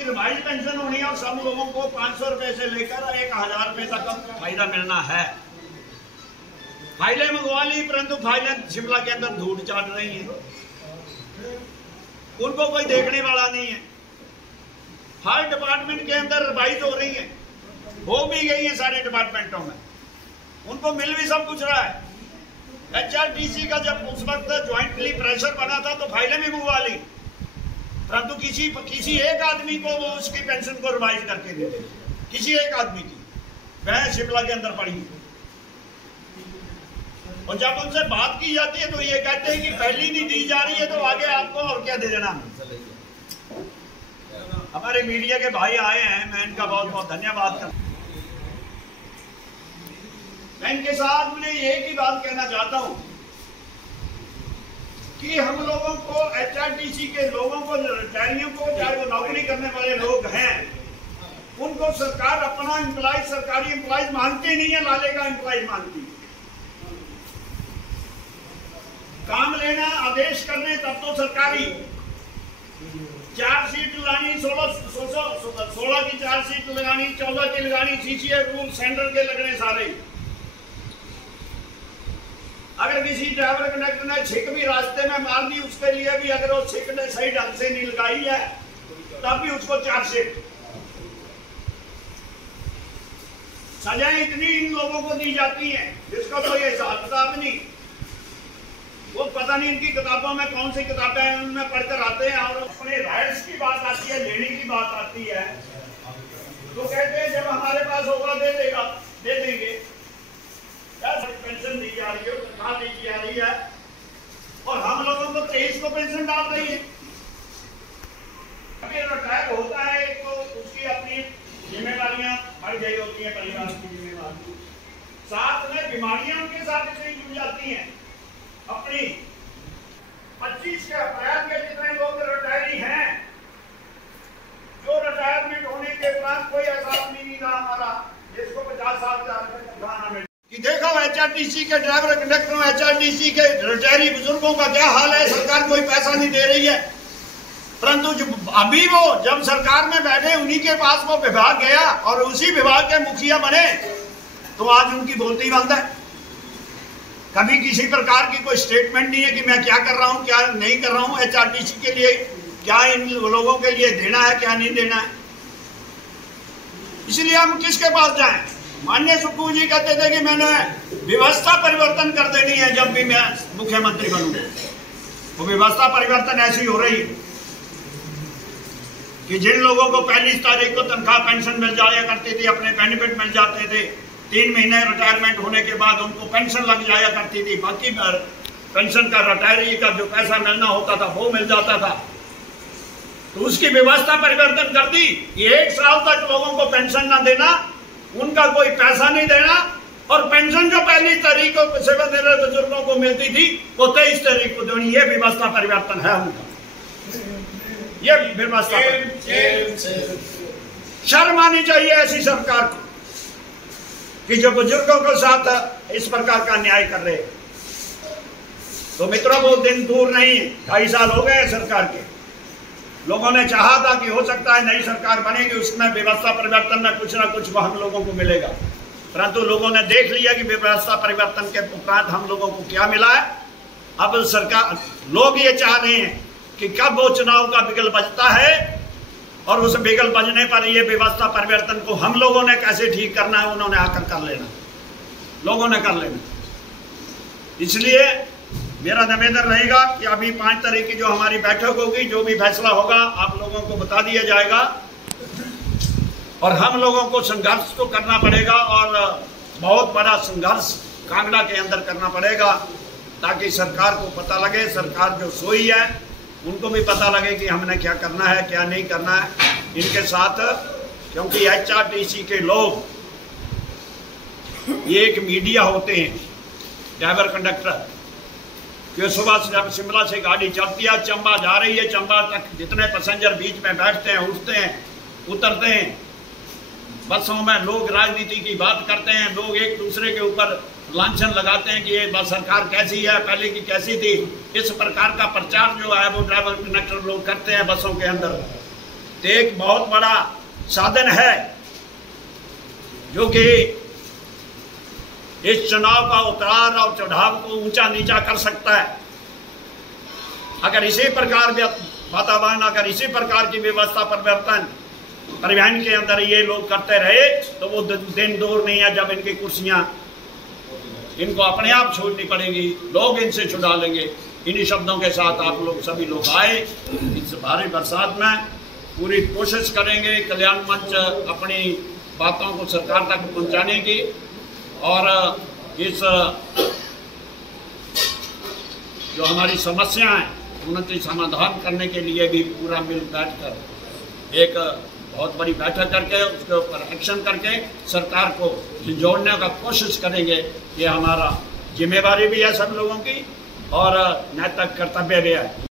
की revise pension होनी है और सब लोगों को 500 रुपए से लेकर 1000 रुपए तक फायदा मिलना है। फाइलें मंगवा ली, परंतु फाइलें शिमला के अंदर धूल चाट रही हैं, उनको कोई देखने वाला नहीं है। हर डिपार्टमेंट के अंदर रिवाइज हो रही है, हो भी गई है सारे डिपार्टमेंटों में, उनको मिल भी सब कुछ रहा है। HRTC का जब उस वक्त ज्वाइंटली प्रेशर बना था तो फाइलें भी मंगवा ली, परंतु किसी एक आदमी को वो उसकी पेंशन को रिवाइज करके दे दे, किसी एक आदमी की, वह शिमला के अंदर पड़ी। और जब उनसे बात की जाती है तो ये कहते हैं कि पहली नहीं दी जा रही है तो आगे आपको और क्या दे देना। हमारे मीडिया के भाई आए हैं, मैं इनका बहुत बहुत धन्यवाद करता हूं। मैं इनके साथ मुझे एक ही बात कहना चाहता हूं कि हम लोगों को HRTC के लोगों को, रिटायरियों को, चाहे वो नौकरी करने वाले लोग हैं, उनको सरकार अपना एम्प्लॉय, सरकारी एम्प्लॉय मानती नहीं है, लाले का एम्प्लॉय मानती है। काम लेना, आदेश करने तब तो सरकारी, चार्जशीट लगानी, 16 की चार्जशीट लगानी, 14 की लगानी, CCA रूल सेंटर के लगने सारे। अगर किसी ड्राइवर कंडक्टर ने छिक भी रास्ते में मार दी, उसके लिए भी अगर वो छिक ने सही ढंग से नहीं लगाई है तब भी उसको चार्जशीट। सजाएं इतनी इन लोगों को दी जाती हैं जिसका कोई हिसाब किताब नहीं। वो पता नहीं इनकी किताबों में कौन सी किताबें हैं, उनमें पढ़कर आते हैं और अपने राइट्स की बात आती है, लेने की बात आती है तो कहते हैं जब हमारे पास होगा दे देंगे। पेंशन दी जा रही है, तनख्वाह दी जा रही है और हम लोगों को 23 को पेंशन डाल रही है। रिटायर होता है तो उसकी अपनी जिम्मेदारियां बढ़ गई होती है, परिवार की जिम्मेदारी, साथ में बीमारियां उनके साथ इतनी जुड़ जाती हैं। अपनी 25 के अप्रैल के जितने लोग रिटायरी हैं, जो रिटायरमेंट होने के बाद कोई ऐसा आदमी नहीं रहा हमारा जिसको 50 साल तनख्वाह मिले। कि देखो HRTC के ड्राइवर कंडक्टरों, HRTC के रिटायरी बुजुर्गों का क्या हाल है। सरकार कोई पैसा नहीं दे रही है, परंतु अभी वो जब सरकार में बैठे उन्हीं के पास वो विभाग गया और उसी विभाग के मुखिया बने तो आज उनकी बोलती बंद है। कभी किसी प्रकार की कोई स्टेटमेंट नहीं है कि मैं क्या कर रहा हूं, क्या नहीं कर रहा हूं, HRTC के लिए क्या इन लोगों के लिए देना है, क्या नहीं देना है। इसलिए हम किसके पास जाएं। माननीय सुक्खू जी कहते थे कि मैंने व्यवस्था परिवर्तन कर देनी है जब भी मैं मुख्यमंत्री बनूंगा। वो व्यवस्था परिवर्तन ऐसी हो रही है कि जिन लोगों को पहली तारीख को तनख्वाह पेंशन मिल जाया करती थी, अपने बेनिफिट मिल जाते थे, 3 महीने रिटायरमेंट होने के बाद उनको पेंशन लग जाया करती थी, बाकी पेंशन का रिटायरी का जो पैसा मिलना होता था वो मिल जाता था। तो उसकी व्यवस्था परिवर्तन कर दी। 1 साल तक लोगों को पेंशन ना देना, उनका कोई पैसा नहीं देना और पेंशन जो पहली तारीख को सेवानिवृत्त बुजुर्गों को मिलती थी वो 23 तारीख को देनी। ये व्यवस्था परिवर्तन है उनका, ये व्यवस्था। शर्म आनी चाहिए ऐसी सरकार को कि जो बुजुर्गों के साथ इस प्रकार का अन्याय कर रहे हैं। तो मित्रों वो दिन दूर नहीं, 2.5 साल हो गए सरकार के। लोगों ने चाहा था कि हो सकता है नई सरकार बनेगी, उसमें व्यवस्था परिवर्तन में कुछ ना कुछ हम लोगों को मिलेगा, परंतु लोगों ने देख लिया कि व्यवस्था परिवर्तन के उपरांत हम लोगों को क्या मिला है। अब सरकार, लोग ये चाह रहे हैं कि कब वो चुनाव का बिगल बजता है और उस बिगल बजने पर ये व्यवस्था परिवर्तन को हम लोगों ने कैसे ठीक करना है, उन्होंने आकर कर लेना, लोगों ने कर लेना। इसलिए मेरा निवेदन रहेगा कि अभी 5 तारीख की जो हमारी बैठक होगी, जो भी फैसला होगा आप लोगों को बता दिया जाएगा और हम लोगों को संघर्ष तो करना पड़ेगा और बहुत बड़ा संघर्ष कांगड़ा के अंदर करना पड़ेगा ताकि सरकार को पता लगे, सरकार जो सोई है उनको भी पता लगे कि हमने क्या करना है, क्या नहीं करना है इनके साथ। क्योंकि HRTC के लोग ये एक मीडिया होते हैं, ड्राइवर कंडक्टर, कि सुबह से जब शिमला से गाड़ी चलती है, चंबा जा रही है, चंबा तक जितने पैसेंजर बीच में बैठते हैं, उठते हैं, उतरते हैं, बसों में लोग राजनीति की बात करते हैं, लोग एक दूसरे के ऊपर लांछन लगाते हैं कि ये बस सरकार कैसी है, पहले की कैसी थी। इस प्रकार का प्रचार जो है वो ड्राइवर कंडक्टर लोग करते हैं बसों के अंदर। तो एक बहुत बड़ा साधन है जो कि इस चुनाव का उतार और चढ़ाव को ऊंचा नीचा कर सकता है। अगर इसी प्रकार वातावरण, अगर इसी प्रकार की व्यवस्था परिवर्तन परिवहन के अंदर ये लोग करते रहे तो वो दिन दूर नहीं है जब इनकी कुर्सियां इनको अपने आप छोड़नी पड़ेगी, लोग इनसे छुड़ा लेंगे। इन्हीं शब्दों के साथ आप लोग सभी लोग आए इस भारी बरसात में, पूरी कोशिश करेंगे कल्याण मंच अपनी बातों को सरकार तक पहुंचाने की और इस जो हमारी समस्या है उनके समाधान करने के लिए भी पूरा मिल बैठकर एक बहुत बड़ी बैठक करके उसके ऊपर एक्शन करके सरकार को जोड़ने का कोशिश करेंगे। ये हमारा जिम्मेवारी भी है सब लोगों की और नैतिक कर्तव्य भी है।